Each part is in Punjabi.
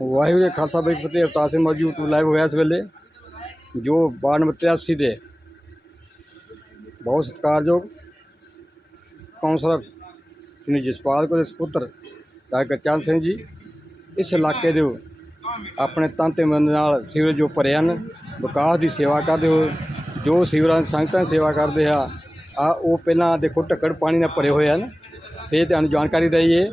ਵਾਹਿਗੁਰੂ ਜੀ ਖਾਲਸਾ ਬਾਈ ਫਤਿਹ। ਅਵਤਾਰ ਸਿੰਘ ਮੌਜੂਦ YouTube ਲਾਈਵ ਹੋਇਆ ਇਸ ਵੇਲੇ, ਜੋ ਵਾਰਡ ਨੰਬਰ 83 ਦੇ। ਬਹੁਤ ਸਤਿਕਾਰਯੋਗ ਕੌਂਸਲਰ ਸ਼੍ਰੀ ਜਸਪਾਲ ਕੌਰ ਦੇ ਸੁਪੁੱਤਰ ਡਾਕਟਰ ਚੰਦ ਸਿੰਘ ਜੀ, ਇਸ ਇਲਾਕੇ ਦੇ ਆਪਣੇ ਤਨ ਤੇ ਮਨ ਨਾਲ ਸੀਵਰੇਜ ਜੋ ਭਰੇ ਹਨ, ਵਿਕਾਸ ਦੀ ਸੇਵਾ ਕਰਦੇ ਹੋ ਜੋ ਸੀਵਰਾਂ ਦੀ ਸੰਗਤਾਂ ਦੀ ਸੇਵਾ ਕਰਦੇ ਆ ਆ ਉਹ ਪਹਿਲਾਂ ਦੇਖੋ ਢੱਕੜ ਪਾਣੀ ਨਾਲ ਭਰੇ ਹੋਏ ਹਨ। ਤੇ ਤੁਹਾਨੂੰ ਜਾਣਕਾਰੀ ਦਈਏ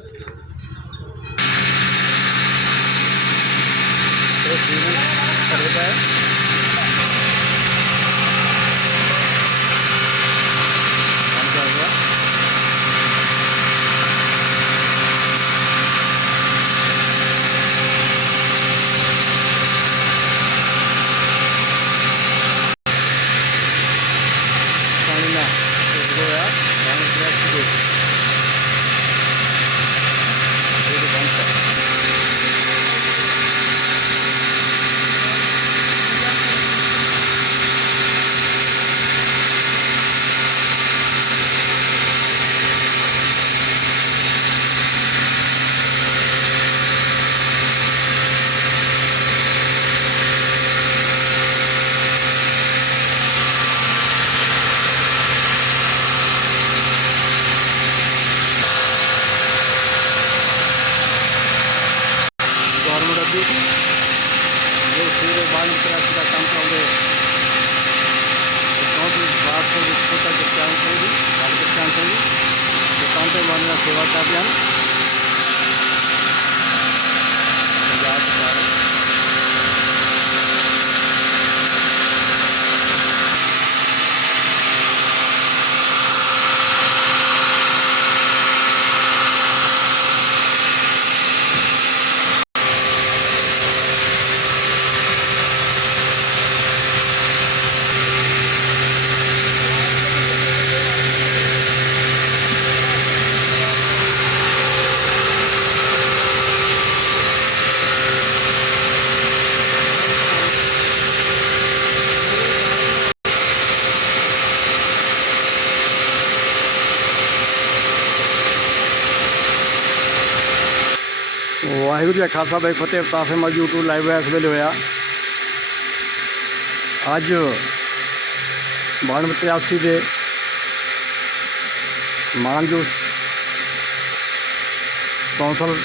ਵਾਹਿਗੁਰੂ ਜੀ ਦਾ ਖਾਲਸਾ ਬਾਈ ਫਤਿਹ ਅਵਤਾਰ ਸਿੰਘ ਮੌਜੂਦ YouTube ਲਾਈਵ ਇਸ ਵੇਲੇ ਹੋਇਆ। ਅੱਜ ਬਾਨਵੇਂ 83 ਦੇ ਮਾਨਜੋਤ ਕੌਂਸਲ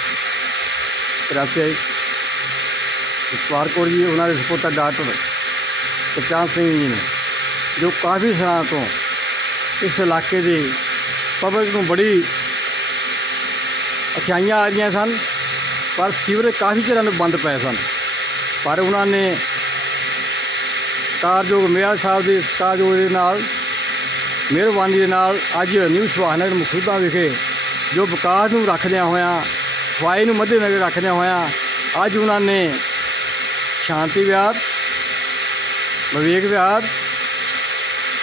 ਕਰਾਚੀ ਇਸਵਾਰ ਕੌਰ ਜੀ, ਉਹਨਾਂ ਦੇ ਸਪੋਰਟਰ ਡਾਕਟਰ ਸਚਾਨ ਸਿੰਘ ਜੀ ਨੇ, ਜੋ ਕਾਫੀ ਸਾਲਾਂ ਤੋਂ ਇਸ ਇਲਾਕੇ ਦੇ ਪਬਲਿਕ ਨੂੰ ਬੜੀ ਅਖਿਆਈਆਂ ਆ ਰਹੀਆਂ ਸਨ। ਪਰ ਸੀਵਰੇਜ ਕਾਫੀ ਚਿਰਾਂ ਨੂੰ ਬੰਦ ਪਏ ਸਨ। ਪਰ ਉਹਨਾਂ ਨੇ ਸਤਿਕਾਰਯੋਗ ਮੇਅਰ ਸਾਹਿਬ ਦੇ ਕਾਰਜੋਗ ਦੇ ਨਾਲ, ਮਿਹਰਬਾਨੀ ਦੇ ਨਾਲ ਅੱਜ ਨਿਊ ਸੁਹਾਨਗਰ ਮਕਸੂਦਾਂ ਵਿਖੇ ਜੋ ਵਿਕਾਸ ਨੂੰ ਰੱਖਦਿਆਂ ਹੋਇਆਂ, ਸਫ਼ਾਈ ਨੂੰ ਮੱਦੇਨਜ਼ਰ ਰੱਖਦਿਆਂ ਹੋਇਆਂ ਅੱਜ ਉਹਨਾਂ ਨੇ ਸ਼ਾਂਤੀ ਵਿਹਾਰ, ਵਿਵੇਕ ਵਿਹਾਰ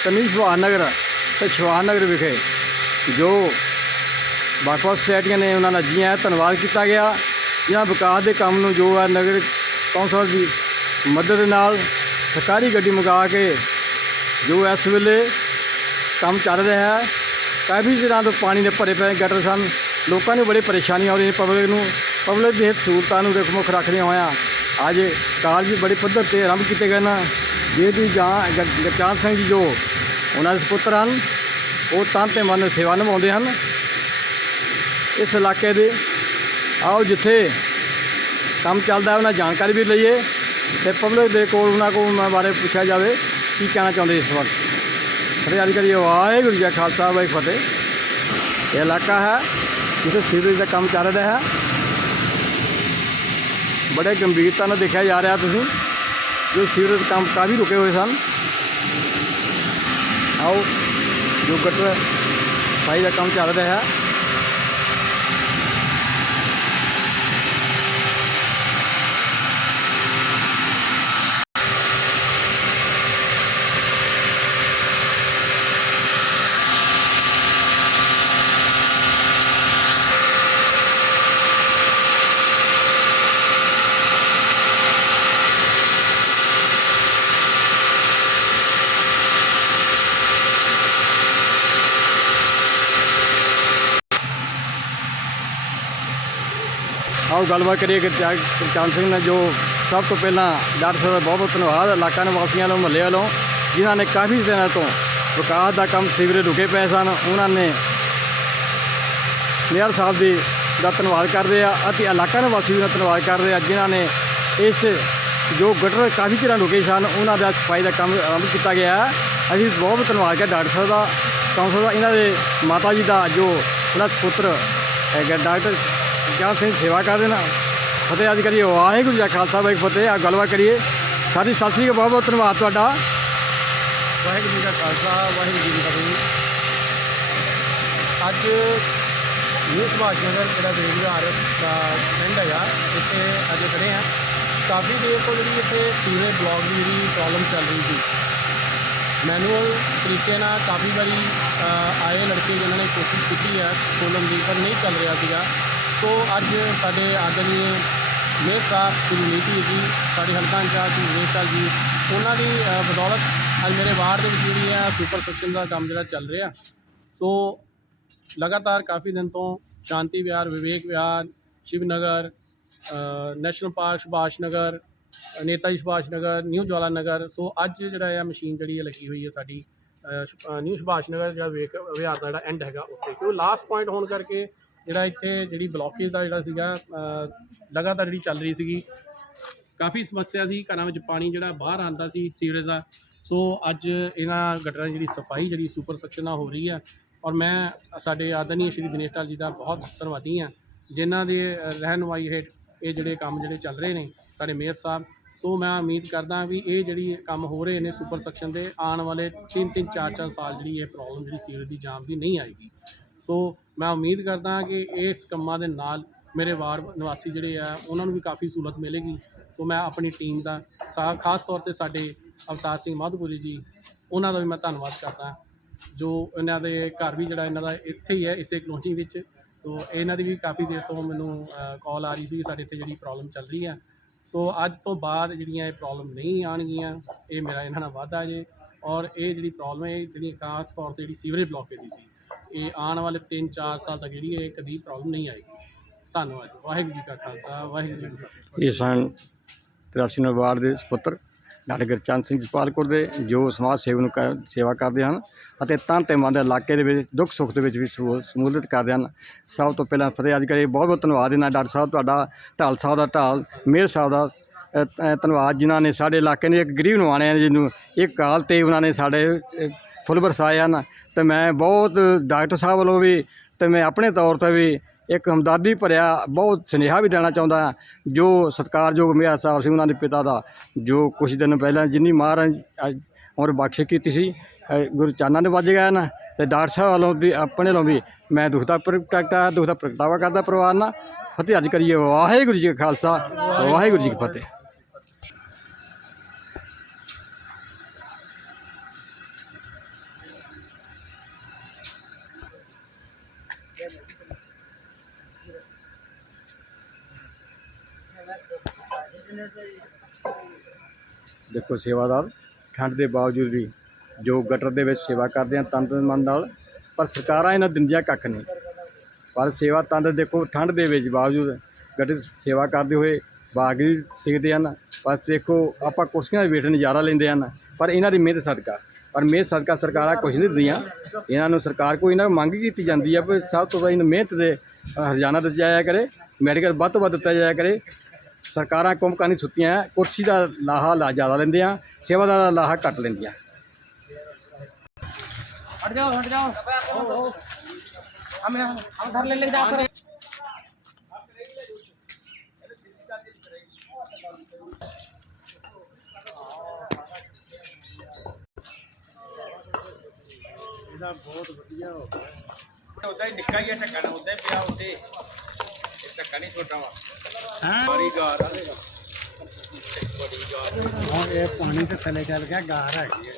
ਤੇ ਨਿਊ ਸੁਹਾਨਗਰ ਤੇ ਸੁਹਾਨਗਰ ਵਿਖੇ ਜੋ ਵੱਖ-ਵੱਖ ਸੁਸਾਇਟੀਆਂ ਨੇ ਉਹਨਾਂ ਦਾ ਜੀ ਆਇਆਂ ਧੰਨਵਾਦ ਕੀਤਾ ਗਿਆ। ਜਾਂ ਵਿਕਾਸ ਦੇ ਕੰਮ ਨੂੰ ਜੋ ਹੈ ਨਗਰ ਕੌਂਸਲ ਦੀ ਮਦਦ ਨਾਲ ਸਰਕਾਰੀ ਗੱਡੀ ਮੰਗਾ ਕੇ ਜੋ ਇਸ ਵੇਲੇ ਕੰਮ ਚੱਲ ਰਿਹਾ ਹੈ ਕਾਫੀ ਦਿਨਾਂ ਤੋਂ ਪਾਣੀ ਦੇ ਭਰੇ ਪਏ ਗਟਰ ਸਨ, ਲੋਕਾਂ ਨੂੰ ਬੜੀ ਪਰੇਸ਼ਾਨੀ ਆ ਰਹੀ ਹੈ, ਪਬਲਿਕ ਨੂੰ, ਪਬਲਿਕ ਦੀ ਸਹੂਲਤਾਂ ਨੂੰ ਦੇਖੋ, ਮੁੱਖ ਰੱਖਦਿਆਂ ਹੋਇਆਂ ਅੱਜ ਕਾਰਜ ਵੀ ਬੜੀ ਪੱਧਰ ਤੇ ਆਰੰਭ ਕੀਤੇ ਗਏ ਹਨ ਜੇ ਦੀ ਜਾਂ ਗਰਚਾਨ ਸਿੰਘ ਜੀ ਜੋ ਉਹਨਾਂ ਦੇ ਸੁਪੁੱਤਰ ਹਨ, ਉਹ ਤਨ ਤੇ ਮਨ ਸੇਵਾ ਨਿਭਾਉਂਦੇ ਹਨ। ਇਸ ਇਲਾਕੇ ਦੇ ਆਓ ਜਿੱਥੇ ਕੰਮ ਚੱਲਦਾ ਉਹਨਾਂ ਜਾਣਕਾਰੀ ਵੀ ਲਈਏ ਤੇ ਪਬਲਿਕ ਦੇ ਕੋਲ ਉਹਨਾਂ ਕੋਲ ਉਹਨਾਂ ਬਾਰੇ ਪੁੱਛਿਆ ਜਾਵੇ ਕੀ ਕਹਿਣਾ ਚਾਹੁੰਦੇ ਇਸ ਵਕਤ। ਫਤਿਹ ਕਰੀਏ ਵਾਹਿਗੁਰੂ ਜੀ ਕਾ ਖਾਲਸਾ, ਵਾਹਿਗੁਰੂ ਫਤਿਹ। ਇਹ ਇਲਾਕਾ ਹੈ ਜਿੱਥੇ ਸੀਵਰੇਜ ਦਾ ਕੰਮ ਚੱਲ ਰਿਹਾ ਹੈ। ਬੜੇ ਗੰਭੀਰਤਾ ਨਾਲ ਦੇਖਿਆ ਜਾ ਰਿਹਾ ਤੁਸੀਂ, ਜੋ ਸੀਵਰੇਜ ਦੇ ਕੰਮ ਕਾਫੀ ਰੁਕੇ ਹੋਏ ਸਨ। ਆਓ, ਜੋ ਗਟਰ, ਸਫ਼ਾਈ ਦਾ ਕੰਮ ਚੱਲ ਰਿਹਾ ਹੈ। ਗੱਲਬਾਤ ਕਰੀਏ ਕਿ ਤਿਆਗ ਸਿੰਘ ਨੇ ਜੋ ਸਭ ਤੋਂ ਪਹਿਲਾਂ ਡਾਕਟਰ ਸਾਹਿਬ ਦਾ ਬਹੁਤ ਬਹੁਤ ਧੰਨਵਾਦ, ਇਲਾਕਾ ਨਿਵਾਸੀਆਂ ਨੂੰ ਮਹੱਲੇ ਵੱਲੋਂ ਜਿਨ੍ਹਾਂ ਨੇ ਕਾਫੀ ਦਿਨਾਂ ਤੋਂ ਵਿਕਾਸ ਦਾ ਕੰਮ ਸੀਵਰੇਜ ਰੁਕੇ ਪਏ ਸਨ, ਉਹਨਾਂ ਨੇ ਮੇਅਰ ਸਾਹਿਬ ਦੀ ਦਾ ਧੰਨਵਾਦ ਕਰਦੇ ਆ ਅਤੇ ਇਲਾਕਾ ਨਿਵਾਸੀ ਵੀ ਦਾ ਧੰਨਵਾਦ ਕਰਦੇ ਆ, ਜਿਨ੍ਹਾਂ ਨੇ ਇਸ ਜੋ ਗਟਰ ਕਾਫੀ ਚਿਰਾਂ ਰੁਕੇ ਸਨ, ਉਹਨਾਂ ਦਾ ਸਫ਼ਾਈ ਦਾ ਕੰਮ ਆਰੰਭ ਕੀਤਾ ਗਿਆ ਹੈ। ਅਸੀਂ ਬਹੁਤ ਧੰਨਵਾਦ ਕਰਦੇ ਡਾਕਟਰ ਸਾਹਿਬ ਦਾ ਕਾਉਂਸਲ ਦਾ, ਇਹਨਾਂ ਦੇ ਮਾਤਾ ਜੀ ਦਾ ਜੋ ਉਹਨਾਂ ਦਾ ਪੁੱਤਰ ਹੈਗਾ, ਡਾਕਟਰ ਗਿਆਨ ਤੁਸੀਂ ਸੇਵਾ ਕਰਦੇ ਨਾ ਫਤਿਹ ਅੱਜ ਕਰੀਏ ਵਾਹਿਗੁਰੂ ਜੀ ਖਾਲਸਾ, ਵਾਹਿਗੁਰੂ ਫਤਿਹ। ਆ ਗੱਲਬਾਤ ਕਰੀਏ। ਸਾਡੀ ਸਤਿ ਸ੍ਰੀ ਅਕਾਲ, ਬਹੁਤ ਬਹੁਤ ਧੰਨਵਾਦ ਤੁਹਾਡਾ। ਵਾਹਿਗੁਰੂ ਜੀ ਦਾ ਖਾਲਸਾ, ਵਾਹਿਗੁਰੂ ਜੀ ਕੀ ਫਤਿਹ। ਅੱਜ ਨਿਊ ਸੁਭਾਸ਼ ਨਗਰ ਜਿਹੜਾ ਬੇਰੁਜ਼ਗਾਰ ਦਾ ਪਿੰਡ ਹੈਗਾ, ਇੱਥੇ ਅੱਜ ਖੜੇ ਆ ਕਾਫੀ ਦੇਰ ਤੋਂ ਜਿਹੜੀ ਇੱਥੇ ਸੀਵਰੇਜ ਬਲੌਕ ਦੀ ਜਿਹੜੀ ਪ੍ਰੋਬਲਮ ਚੱਲ ਰਹੀ ਸੀ। ਮੈਨੂਅਲ ਤਰੀਕੇ ਨਾਲ ਕਾਫੀ ਵਾਰੀ ਆਏ ਲੜਕੇ ਜਿਨ੍ਹਾਂ ਨੇ ਕੋਸ਼ਿਸ਼ ਕੀਤੀ ਹੈ ਕੋਲਮ ਦੀ ਪਰ ਨਹੀਂ ਚੱਲ ਰਿਹਾ ਸੀਗਾ। ਸੋ ਅੱਜ ਸਾਡੇ ਆਦਰਨੀ ਮੇਰ ਸਾਹਿਬ, ਸ਼੍ਰੀ ਨੀਤੀ ਜੀ, ਸਾਡੇ ਹਲਕਾ ਇੰਚਾਰਜ ਸ਼੍ਰੀ ਜੀ, ਉਹਨਾਂ ਦੀ ਬਦੌਲਤ ਅੱਜ ਮੇਰੇ ਵਾਰਡ ਦੇ ਵਿੱਚ ਜਿਹੜੀ ਆ ਸੁਪਰ ਸੈਕਸ਼ਨ ਦਾ ਕੰਮ ਜਿਹੜਾ ਚੱਲ ਰਿਹਾ। ਸੋ ਲਗਾਤਾਰ ਕਾਫੀ ਦਿਨ ਤੋਂ Shanti Vihar, Vivek Vihar, Shiv Nagar national park Subhash Nagar, Netaji Subhash Nagar, new Jawala Nagar, so ਅੱਜ ਜਿਹੜਾ ਹੈ ਮਸ਼ੀਨ ਜਿਹੜੀ ਹੈ ਲੱਗੀ ਹੋਈ ਹੈ ਸਾਡੀ ਨਿਊ ਸੁਭਾਸ਼ ਨਗਰ, ਜਿਹੜਾ ਵਿਵੇਕ ਵਿਹਾਰ ਦਾ ਜਿਹੜਾ ਐਂਡ ਹੈਗਾ ਉੱਥੇ। ਕਿਉਂ ਲਾਸਟ ਪੁਆਇੰਟ ਹੋਣ ਕਰਕੇ ਜਿਹੜਾ ਇੱਥੇ ਜਿਹੜੀ ਬਲੋਕੇਜ ਦਾ ਜਿਹੜਾ ਸੀਗਾ ਲਗਾਤਾਰ ਜਿਹੜੀ ਚੱਲ ਰਹੀ ਸੀਗੀ ਕਾਫੀ ਸਮੱਸਿਆ ਸੀ ਘਰਾਂ ਵਿੱਚ ਪਾਣੀ ਜਿਹੜਾ ਬਾਹਰ ਆਉਂਦਾ ਸੀ ਸੀਵਰੇਜ ਦਾ। ਸੋ ਅੱਜ ਇਹਨਾਂ ਗਟਰਾਂ ਦੀ ਜਿਹੜੀ ਸਫ਼ਾਈ ਜਿਹੜੀ ਸੁਪਰ ਸੈਕਸ਼ਨ ਨਾਲ ਹੋ ਰਹੀ ਆ। ਔਰ ਮੈਂ ਸਾਡੇ ਆਦਰਨੀय ਸ਼੍ਰੀ ਦਿਨੇਸ਼ ਜੀ ਦਾ ਬਹੁਤ ਧੰਨਵਾਦੀ ਹਾਂ ਜਿਨ੍ਹਾਂ ਦੇ ਅ, ਰਹਿਨੁਮਾਈ ਹੇਠ ਇਹ ਜਿਹੜੇ ਕੰਮ ਜਿਹੜੇ ਚੱਲ ਰਹੇ ਨੇ ਸਾਡੇ ਮੇਅਰ ਸਾਹਿਬ। ਸੋ ਮੈਂ ਉਮੀਦ ਕਰਦਾ ਵੀ ਇਹ ਜਿਹੜੀ ਕੰਮ ਹੋ ਰਹੇ ਨੇ ਸੁਪਰ ਸੈਕਸ਼ਨ ਦੇ ਆਉਣ ਵਾਲੇ 3 3 4 4 ਸਾਲ ਜਿਹੜੀ ਇਹ ਪ੍ਰੋਬਲਮ ਜਿਹੜੀ ਸੀਵਰੇਜ ਦੀ ਜਾਮ ਦੀ ਨਹੀਂ ਆਏਗੀ। ਸੋ ਮੈਂ ਉਮੀਦ ਕਰਦਾ ਕਿ ਇਸ ਕੰਮਾਂ ਦੇ ਨਾਲ ਮੇਰੇ ਵਾਰਡ ਨਿਵਾਸੀ ਜਿਹੜੇ ਆ, ਉਹਨਾਂ ਨੂੰ ਵੀ ਕਾਫੀ ਸਹੂਲਤ ਮਿਲੇਗੀ। ਸੋ ਮੈਂ ਆਪਣੀ ਟੀਮ ਦਾ ਸਾ, ਖਾਸ ਤੌਰ ਤੇ ਸਾਡੇ ਅਵਤਾਰ ਸਿੰਘ ਮਾਧੋਪੁਰੀ ਜੀ, ਉਹਨਾਂ ਦਾ ਵੀ ਮੈਂ ਧੰਨਵਾਦ ਕਰਦਾ ਜੋ ਇਹਨਾਂ ਦੇ ਘਰ ਵੀ ਜਿਹੜਾ ਇਹਨਾਂ ਦਾ ਇੱਥੇ ਹੀ ਹੈ, ਇਸੇ ਕਲੋਨੀ ਵਿੱਚ। ਸੋ ਇਹਨਾਂ ਦੀ ਵੀ ਕਾਫੀ ਦੇਰ ਤੋਂ ਮੈਨੂੰ ਕਾਲ ਆ ਰਹੀ ਸੀ ਕਿ ਸਾਡੇ ਇੱਥੇ ਜਿਹੜੀ ਪ੍ਰੋਬਲਮ ਚੱਲ ਰਹੀ ਹੈ ਸੋ ਅੱਜ ਤੋਂ ਬਾਅਦ ਜਿਹੜੀਆਂ ਇਹ ਪ੍ਰੋਬਲਮ ਨਹੀਂ ਆਣਗੀਆਂ ਇਹ ਮੇਰਾ ਇਹਨਾਂ ਨਾਲ ਵਾਅਦਾ ਜੇ। ਔਰ ਇਹ ਜਿਹੜੀ ਪ੍ਰੋਬਲਮ ਹੈ ਜਿਹੜੀ ਖਾਸ ਤੌਰ ਤੇ ਜਿਹੜੀ ਸੀਵਰੇਜ ਬਲੋਕੇਜ ਦੀ ਸੀ। ਇਹ ਆਉਣ ਵਾਲੇ 3-4 ਸਾਲ ਤੱਕ ਜਿਹੜੀ ਇਹ ਕਦੀ ਪ੍ਰੋਬਲਮ ਨਹੀਂ ਆਏਗੀ। ਧੰਨਵਾਦ ਵਾਹਿਗੁਰੂ ਜੀ ਕਾ ਖਾਲਸਾ, ਵਾਹਿਗੁਰੂ ਜੀ ਕੀ ਫਤਿਹ। ਇਹ ਸਨ 83 ਨੰਬਰ ਵਾਰਡ ਦੇ ਸੁਪੁੱਤਰ ਡਾਕਟਰ ਗੁਰਚੰਦ ਸਿੰਘ ਜਪਾਲਪੁਰ ਦੇ, ਜੋ ਸਮਾਜ ਸੇਵਾ ਨੂੰ ਕਰ- ਸੇਵਾ ਕਰਦੇ ਹਨ ਅਤੇ ਤਨ ਤੇ ਮਨ ਦੇ ਇਲਾਕੇ ਦੇ ਵਿੱਚ, ਦੁੱਖ ਸੁੱਖ ਦੇ ਵਿੱਚ ਵੀ ਸਮੂ- ਸਮੂਲਿਤ ਕਰਦੇ ਹਨ। ਸਭ ਤੋਂ ਪਹਿਲਾਂ ਫਤਿਹ ਅੱਜ ਕਰੇ ਬਹੁਤ ਬਹੁਤ ਧੰਨਵਾਦ ਇਹਨਾਂ ਡਾਕਟਰ ਸਾਹਿਬ, ਤੁਹਾਡਾ ਢਾਲ ਸਾਹਿਬ ਦਾ ਢਾਲ ਮੇਰ ਸਾਹਿਬ ਦਾ ਧੰਨਵਾਦ ਜਿਨ੍ਹਾਂ ਨੇ ਸਾਡੇ ਇਲਾਕੇ ਨੂੰ, ਇੱਕ ਗਰੀਬ ਨਿਵਾਣਿਆ ਜਿਹਨੂੰ, ਇੱਕ ਕਾਲ ਤੇ ਉਹਨਾਂ ਨੇ ਸਾਡੇ ਫੁੱਲ ਬਰਸਾਏ ਹਨ। ਅਤੇ ਮੈਂ ਬਹੁਤ ਡਾਕਟਰ ਸਾਹਿਬ ਵੱਲੋਂ ਵੀ ਅਤੇ ਮੈਂ ਆਪਣੇ ਤੌਰ ਤੇ ਵੀ ਇੱਕ ਹਮਦਰਦੀ ਭਰਿਆ, ਬਹੁਤ ਸੁਨੇਹਾ ਵੀ ਦੇਣਾ ਚਾਹੁੰਦਾ ਹਾਂ, ਜੋ ਸਤਿਕਾਰਯੋਗ ਮੇਰਾ ਸਾਹਿਬ ਸੀ, ਉਹਨਾਂ ਦੇ ਪਿਤਾ ਦਾ, ਜੋ ਕੁਝ ਦਿਨ ਪਹਿਲਾਂ ਜਿੰਨੀ ਮਹਾਰਾਜ ਔਰ ਬਖਸ਼ਿਸ਼ ਕੀਤੀ ਸੀ ਗੁਰੂ ਚਾਨਾਂ ਦੇ ਵੱਜ ਗਏ ਨਾ ਤੇ ਡਾਕਟਰ ਸਾਹਿਬ ਵੱਲੋਂ ਵੀ, ਆਪਣੇ ਵੱਲੋਂ ਵੀ ਮੈਂ ਦੁੱਖ ਦਾ ਪ੍ਰਗਟਾ, ਦੁੱਖ ਦਾ ਪ੍ਰਗਟਾਵਾ ਕਰਦਾ ਪਰਿਵਾਰ ਨਾਲ। ਫਤਿਹ ਅੱਜ ਕਰੀਏ, ਵਾਹਿਗੁਰੂ ਜੀ ਕਾ ਖਾਲਸਾ, ਵਾਹਿਗੁਰੂ ਜੀ ਕੀ ਫਤਿਹ। ਦੇਖੋ ਸੇਵਾਦਾਰ ਠੰਡ ਦੇ ਬਾਵਜੂਦ ਵੀ ਜੋ ਗਟਰ ਦੇ ਵਿੱਚ ਸੇਵਾ ਕਰਦੇ ਆ ਤਨ ਮਨ ਨਾਲ, ਪਰ ਸਰਕਾਰਾਂ ਇਹਨਾਂ ਦਿੰਦੀਆਂ ਕੱਖ ਨਹੀਂ। ਪਰ ਸੇਵਾ ਤੰਦ ਦੇਖੋ ਠੰਡ ਦੇ ਵਿੱਚ ਬਾਵਜੂਦ ਗਟਰ ਸੇਵਾ ਕਰਦੇ ਹੋਏ ਬਾਗ ਵੀ ਸਿੱਖਦੇ ਹਨ, ਪਰ ਦੇਖੋ ਆਪਾਂ ਕੁਰਸੀਆਂ ਦੇ ਬੈਠੇ ਨਜ਼ਾਰਾ ਲੈਂਦੇ ਹਨ, ਪਰ ਇਹਨਾਂ ਦੀ ਮਿਹਨਤ ਸਦਕਾ। ਪਰ ਮਿਹਨਤ ਸਦਕਾ ਸਰਕਾਰਾਂ ਕੁਝ ਨਹੀਂ ਦਿੰਦੀਆਂ। ਇਹਨਾਂ ਨੂੰ ਸਰਕਾਰ ਕੋਈ ਇਹਨਾਂ ਨੂੰ ਮੰਗ ਕੀਤੀ ਜਾਂਦੀ ਹੈ ਵੀ ਸਭ ਤੋਂ ਪਹਿਲਾਂ ਮਿਹਨਤ ਦੇ ਹਰਜਾਨਾ ਦਿੱਤਾ ਜਾਇਆ ਕਰੇ, ਮੈਡੀਕਲ ਵੱਧ ਤੋਂ ਵੱਧ ਦਿੱਤਾ ਜਾਇਆ ਕਰੇ ਸਰਕਾਰਾਂ ਕੁੰਭਕਾਨੀ ਸੁੱਤੀਆਂ ਹੈ। ਕੁਰਸੀ ਦਾ ਲਾਹਾ ਲਾ ਜ਼ਿਆਦਾ ਲੈਂਦੇ ਆ ਸੇਵਾ ਦਾ ਲਾਹਾ ਘੱਟ ਲੈਂਦੀਆਂ हट जाओ हट जाओ हम हम घर ले ले जाकर ਉਹਦਾ ਹੀ ਨਿੱਕਾ ਹੀ ਆ ਢੱਕਣ ਉਹਦਾ ਹੀ ਪਿਆ ਉੱਤੇ ਇਹ ਢੱਕਣ ਹੀ ਛੋਟਾ ਵਾ ਹਾਂ। ਬਾਰੀ ਗਾਰ ਆ ਹੁਣ ਇਹ ਪਾਣੀ ਤੇ ਥੱਲੇ ਚੱਲ ਗਿਆ ਗਾਰ ਹੈਗੀ ਹੈ।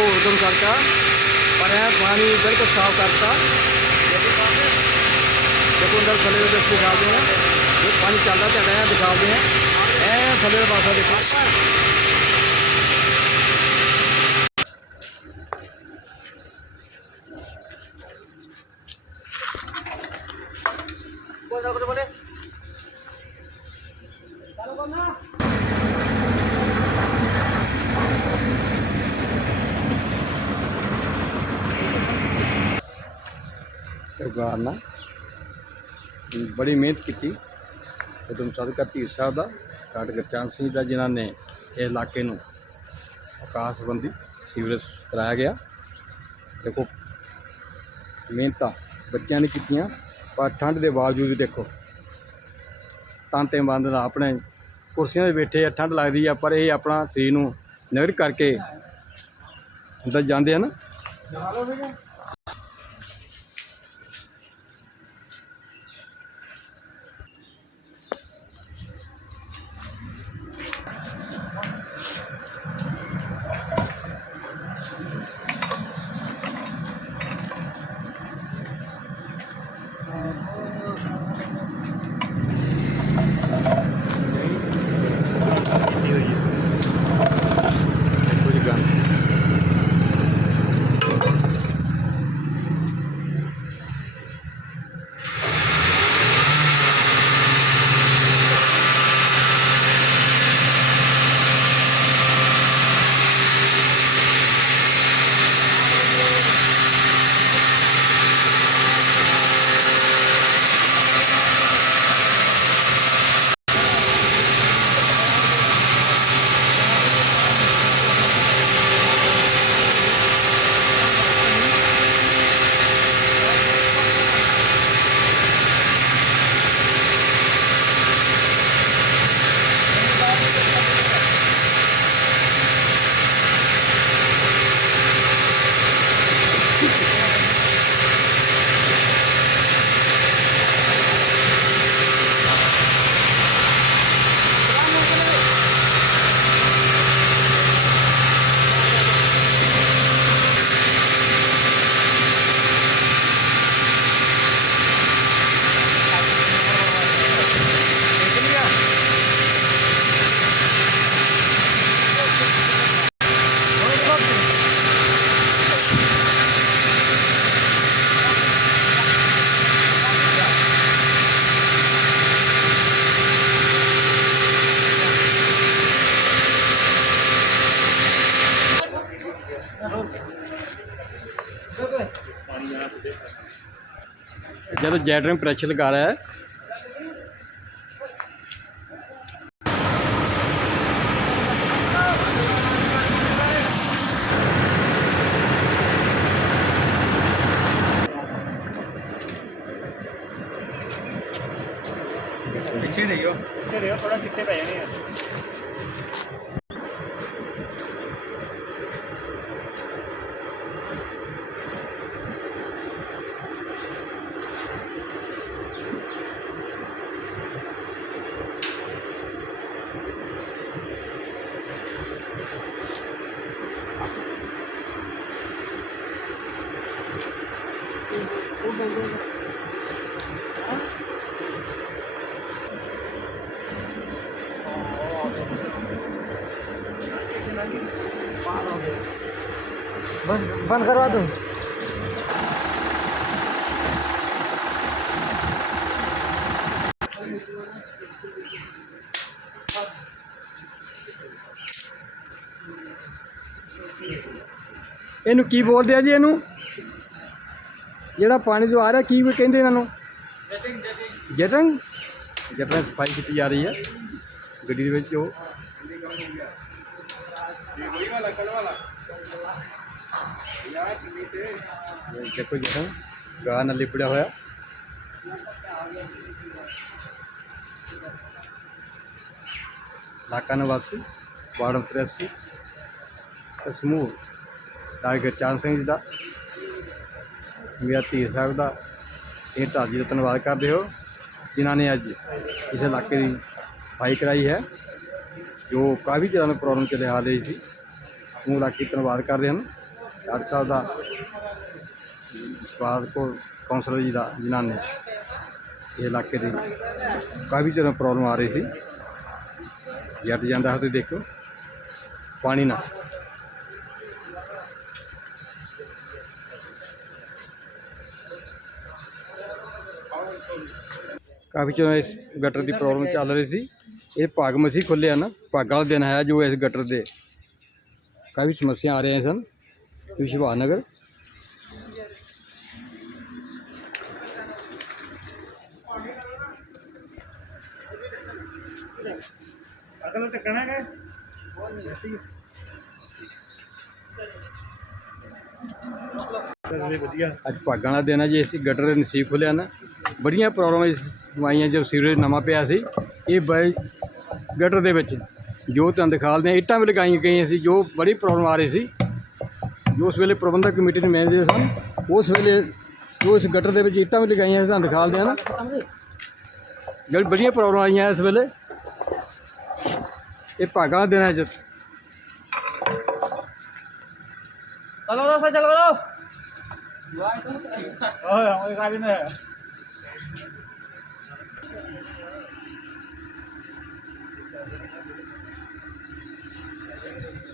ਦੇਖੋ ਉਦਮ ਕਰਤਾ ਪਰ ਇਹ ਪਾਣੀ ਬਿਲਕੁਲ ਸਾਫ਼ ਕਰਤਾ। ਦੇਖੋ ਅੰਦਰ ਥੱਲੇ ਦੇ ਦੇਖੋ ਦਿਖਾਉਂਦੇ ਆ ਇਹ ਪਾਣੀ ਚੱਲਦਾ, ਤੁਹਾਡਾ ਇਹ ਦਿਖਾਉਂਦੇ ਆ ਇਹ ਥੱਲੇ ਦਾ ਪਾਸਾ ਦੇਖੋ ਬੜੀ ਮਿਹਨਤ ਕੀਤੀ। ਉਦਮ ਸਦਕਾ ਧੀਰ ਸਾਹਿਬ ਦਾ, ਡਾਕਟਰ ਗੁਰਚਰਨ ਸਿੰਘ ਦਾ, ਜਿਨ੍ਹਾਂ ਨੇ ਇਹ ਇਲਾਕੇ ਨੂੰ ਆਕਾਸ਼ ਸੰਬੰਧੀ ਸੀਵਰੇਜ ਕਰਾਇਆ ਗਿਆ। ਦੇਖੋ, ਮਿਹਨਤਾਂ ਬੱਚਿਆਂ ਨੇ ਕੀਤੀਆਂ, ਪਰ ਠੰਡ ਦੇ ਬਾਵਜੂਦ ਵੀ ਦੇਖੋ ਤਾਂਤੇ ਬੰਦ ਨਾਲ ਆਪਣੇ ਕੁਰਸੀਆਂ 'ਤੇ ਬੈਠੇ ਆ, ਠੰਡ ਲੱਗਦੀ ਆ, ਪਰ ਇਹ ਆਪਣਾ ਸਰੀਰ ਨੂੰ ਨਿਗਰ ਕਰਕੇ ਅੰਦਰ ਜਾਂਦੇ ਹਨ ਕੁਝ ਜਦੋਂ ਜੈਟ ਨੂੰ ਪ੍ਰੈਸ਼ਰ ਲਗਾ ਰਿਹਾ ਹੈ ਪਿੱਛੇ ਨਹੀਂ ਹੋ બંધ કરવા દઉં ਇਹਨੂੰ ਕੀ ਬੋਲਦੇ ਆ ਜੀ ਇਹਨੂੰ? ਜਿਹੜਾ ਪਾਣੀ ਜੋ ਆ ਰਿਹਾ ਕੀ ਕਹਿੰਦੇ ਇਹਨਾਂ ਨੂੰ? ਜਟੰਗ ਜਟੰਗ? ਜਟੰਗ ਸਫ਼ਾਈ ਕੀਤੀ ਜਾ ਰਹੀ ਹੈ। ਗੱਡੀ ਦੇ ਵਿੱਚ ਉਹ ਇਹ ਦੇਖੋ ਜਟੰਗ ਗਾਹ ਨਾਲ ਲਿਪੜਿਆ ਹੋਇਆ। ਇਲਾਕਾ ਨਿਵਾਸੀ ਵਾਰਡ ਨੰਬਰ 83 ਸਮੂਹ ਡਾਕਟਰ ਗੁਰਚਰਨ ਸਿੰਘ ਜੀ ਦਾ, ਮੇਰਾ ਧੀਰ ਸਾਹਿਬ ਦਾ, ਇਹ ਢਾਜੀ ਦਾ ਧੰਨਵਾਦ ਕਰਦੇ ਹੋ, ਜਿਨ੍ਹਾਂ ਨੇ ਅੱਜ ਇਸ ਇਲਾਕੇ ਦੀ ਸਫ਼ਾਈ ਕਰਾਈ ਹੈ, ਜੋ ਕਾਫੀ ਚਿਰਾਂ ਤੋਂ ਪ੍ਰੋਬਲਮ ਚੱਲੇ ਆ ਰਹੀ ਸੀ ਨੂੰ ਇਲਾਕੇ ਕੇ ਧੰਨਵਾਦ ਕਰਦੇ ਹਨ। ਡਾਕਟਰ ਸਾਹਿਬ ਦਾ ਸਵਾਦ ਕੋ ਕਾਉਂਸਲਰ ਜੀ ਦਾ ਜਿਨ੍ਹਾਂ ਨੇ ਇਹ ਇਲਾਕੇ ਦੀ ਕਾਫੀ ਚਿਰ ਪ੍ਰੋਬਲਮ ਆ ਰਹੀ ਸੀ ਜੱਟ ਜਾਂਦਾ ਹੈ ਤੁਸੀਂ ਦੇਖੋ ਪਾਣੀ ਨਾਲ ਕਾਫੀ ਚਿਰ ਇਸ ਗਟਰ ਦੀ ਪ੍ਰੋਬਲਮ ਚੱਲ ਰਹੀ ਸੀ ਇਹ ਭਾਗ ਮਸੀ ਖੁੱਲਿਆ ਨਾ ਭਾਗਾਂ ਦਾ ਦਿਨ ਹੈ ਜੋ ਇਸ ਗਟਰ ਦੇ ਕਾਫੀ ਸਮੱਸਿਆ ਆ ਰਹੀਆਂ ਸਨ ਵਿਸ਼ਵਾਸ ਨਗਰ ਅਗਲਾ ਟੱਕਣਾ ਹੈ। ਵਧੀਆ। ਅੱਜ ਭਾਗਾਂ ਦਾ ਦਿਨ ਹੈ ਜੀ ਅਸੀਂ ਗਟਰ ਦੇ ਨਸੀਬ ਖੁੱਲਿਆ ਨਾ। ਬੜੀਆਂ ਪ੍ਰੋਬਲਮਾਂ ਆਈਆਂ ਜਦੋਂ ਸੀਵਰੇਜ ਨਵਾਂ ਪਿਆ ਸੀ। ਇਹ ਬਈ ਗਟਰ ਦੇ ਵਿੱਚ ਜੋ ਤੁਹਾਨੂੰ ਦਿਖਾਲਦੇ ਆ ਇੱਟਾਂ ਵੀ ਲਗਾਈਆਂ ਗਈਆਂ ਸੀ ਜੋ ਬੜੀ ਪ੍ਰੋਬਲਮ ਆ ਰਹੀ ਸੀ। ਜੋ ਉਸ ਵੇਲੇ ਪ੍ਰਬੰਧਕ ਕਮੇਟੀ ਦੇ ਮੈਨੇਜਰ ਸਨ ਉਸ ਵੇਲੇ ਜੋ ਇਸ ਗਟਰ ਦੇ ਵਿੱਚ ਇੱਟਾਂ ਵੀ ਲਗਾਈਆਂ ਸੀ ਤੁਹਾਨੂੰ ਦਿਖਾਲਦੇ ਆ ਨਾ। ਜਿਹੜੀ ਬੜੀਆਂ ਪ੍ਰੋਬਲਮ ਆਈਆਂ ਇਸ ਵੇਲੇ। पागला देना है जब चलो रो सर चलो रो ओए हमारी गाड़ी में है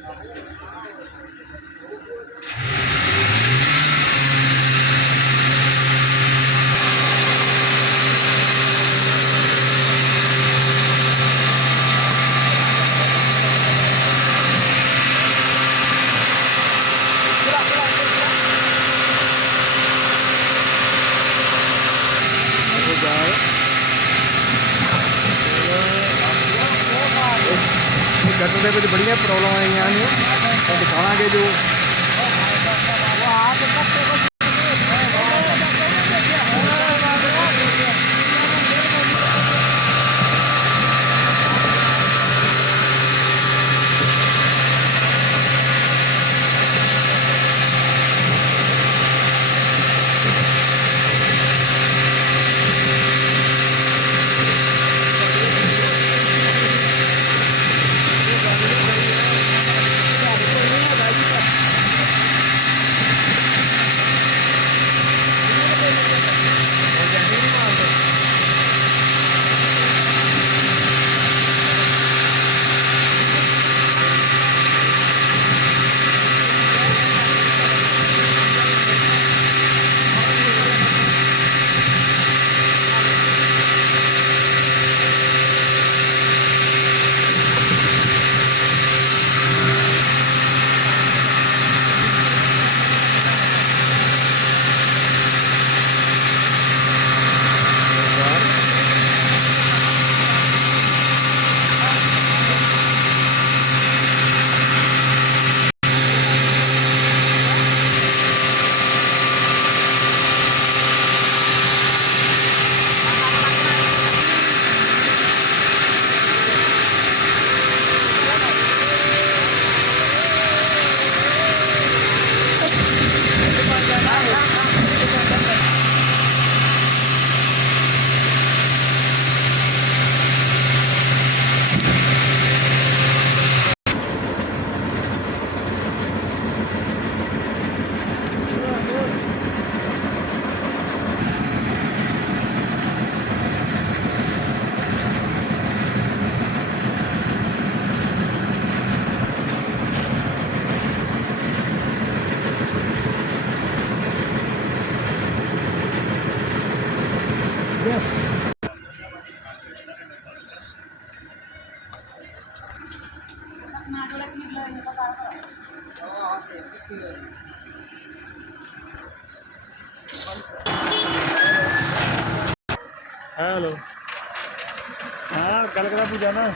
Thank you. ਹੈ ਇਹ ਗਟਰ ਦੇ ਵਿੱਚ ਬੜੀਆਂ ਪ੍ਰੋਬਲਮ ਆਈਆਂ ਨੇ। ਉਹ ਦਿਖਾਵਾਂਗੇ ਜੋ ਜਾਣਾ